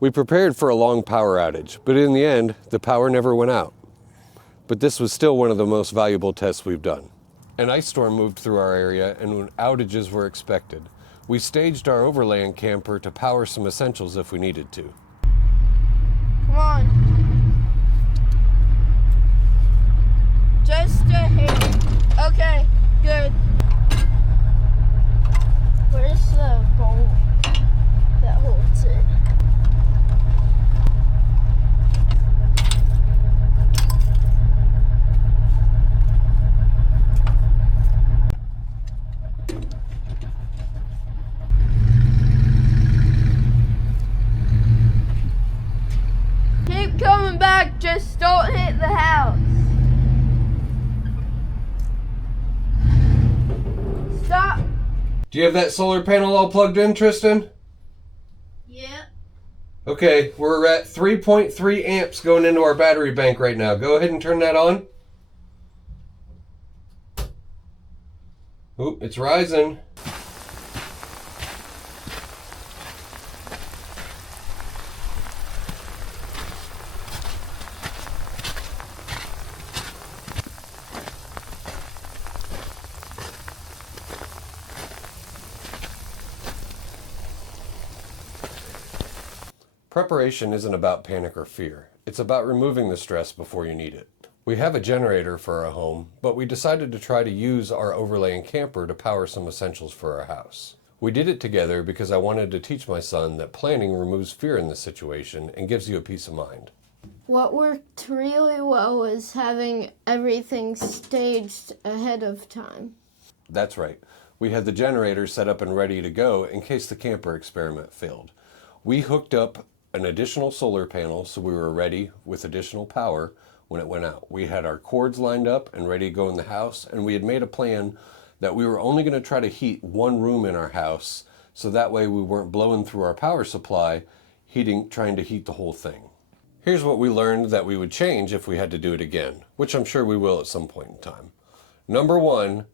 We prepared for a long power outage, but in the end, the power never went out. But this was still one of the most valuable tests we've done. An ice storm moved through our area and outages were expected. We staged our overland camper to power some essentials if we needed to. Come on. Just a hair. Okay, good. Where's the bolt that holds it? Keep coming back, just don't hit the house. Stop. Do you have that solar panel all plugged in, Tristan? Yeah. Okay, we're at 3.3 amps going into our battery bank right now. Go ahead and turn that on. Oop, it's rising. Preparation isn't about panic or fear. It's about removing the stress before you need it. We have a generator for our home, but we decided to try to use our overland camper to power some essentials for our house. We did it together because I wanted to teach my son that planning removes fear in this situation and gives you a peace of mind. What worked really well was having everything staged ahead of time. That's right. We had the generator set up and ready to go in case the camper experiment failed. We hooked up an additional solar panel so we were ready with additional power when it went out. We had our cords lined up and ready to go in the house, and we had made a plan that we were only going to try to heat one room in our house so that way we weren't blowing through our power supply trying to heat the whole thing. Here's what we learned that we would change if we had to do it again, which I'm sure we will at some point in time. Number one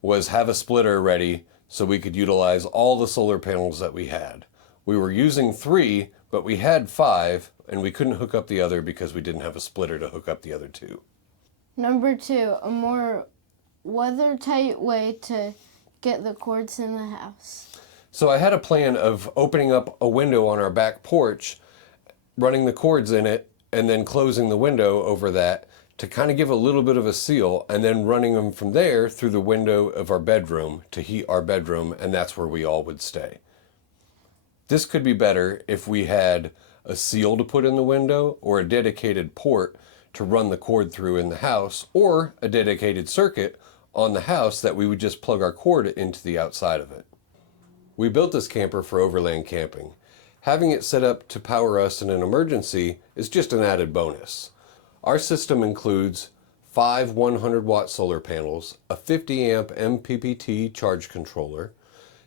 was have a splitter ready so we could utilize all the solar panels that we had. We were using 3, but we had 5, and we couldn't hook up the other because we didn't have a splitter to hook up the other 2. Number 2, a more weather-tight way to get the cords in the house. So I had a plan of opening up a window on our back porch, running the cords in it, and then closing the window over that to kind of give a little bit of a seal, and then running them from there through the window of our bedroom to heat our bedroom, and that's where we all would stay. This could be better if we had a seal to put in the window or a dedicated port to run the cord through in the house, or a dedicated circuit on the house that we would just plug our cord into the outside of it. We built this camper for overland camping. Having it set up to power us in an emergency is just an added bonus. Our system includes 5 100-watt solar panels, a 50-amp MPPT charge controller,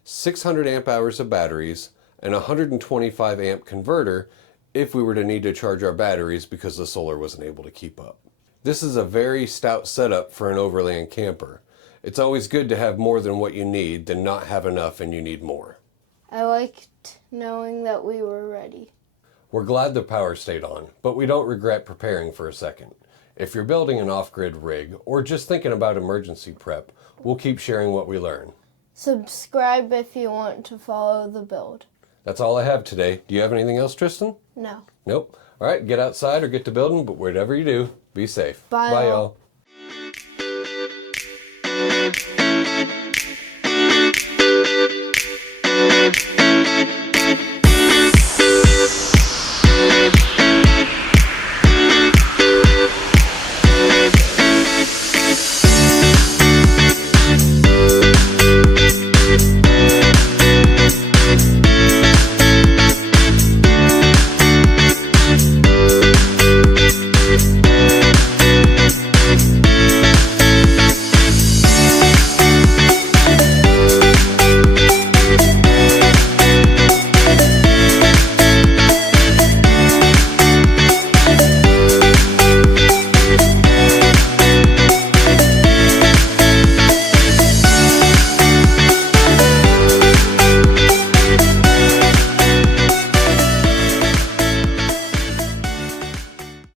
600 amp hours of batteries, and a 125 amp converter if we were to need to charge our batteries because the solar wasn't able to keep up. This is a very stout setup for an overland camper. It's always good to have more than what you need than not have enough and you need more. I liked knowing that we were ready. We're glad the power stayed on, but we don't regret preparing for a second. If you're building an off-grid rig or just thinking about emergency prep, we'll keep sharing what we learn. Subscribe if you want to follow the build. That's all I have today. Do you have anything else, Tristan? No. Nope. All right, get outside or get to building, but whatever you do, be safe. Bye, Bye, all. y'all.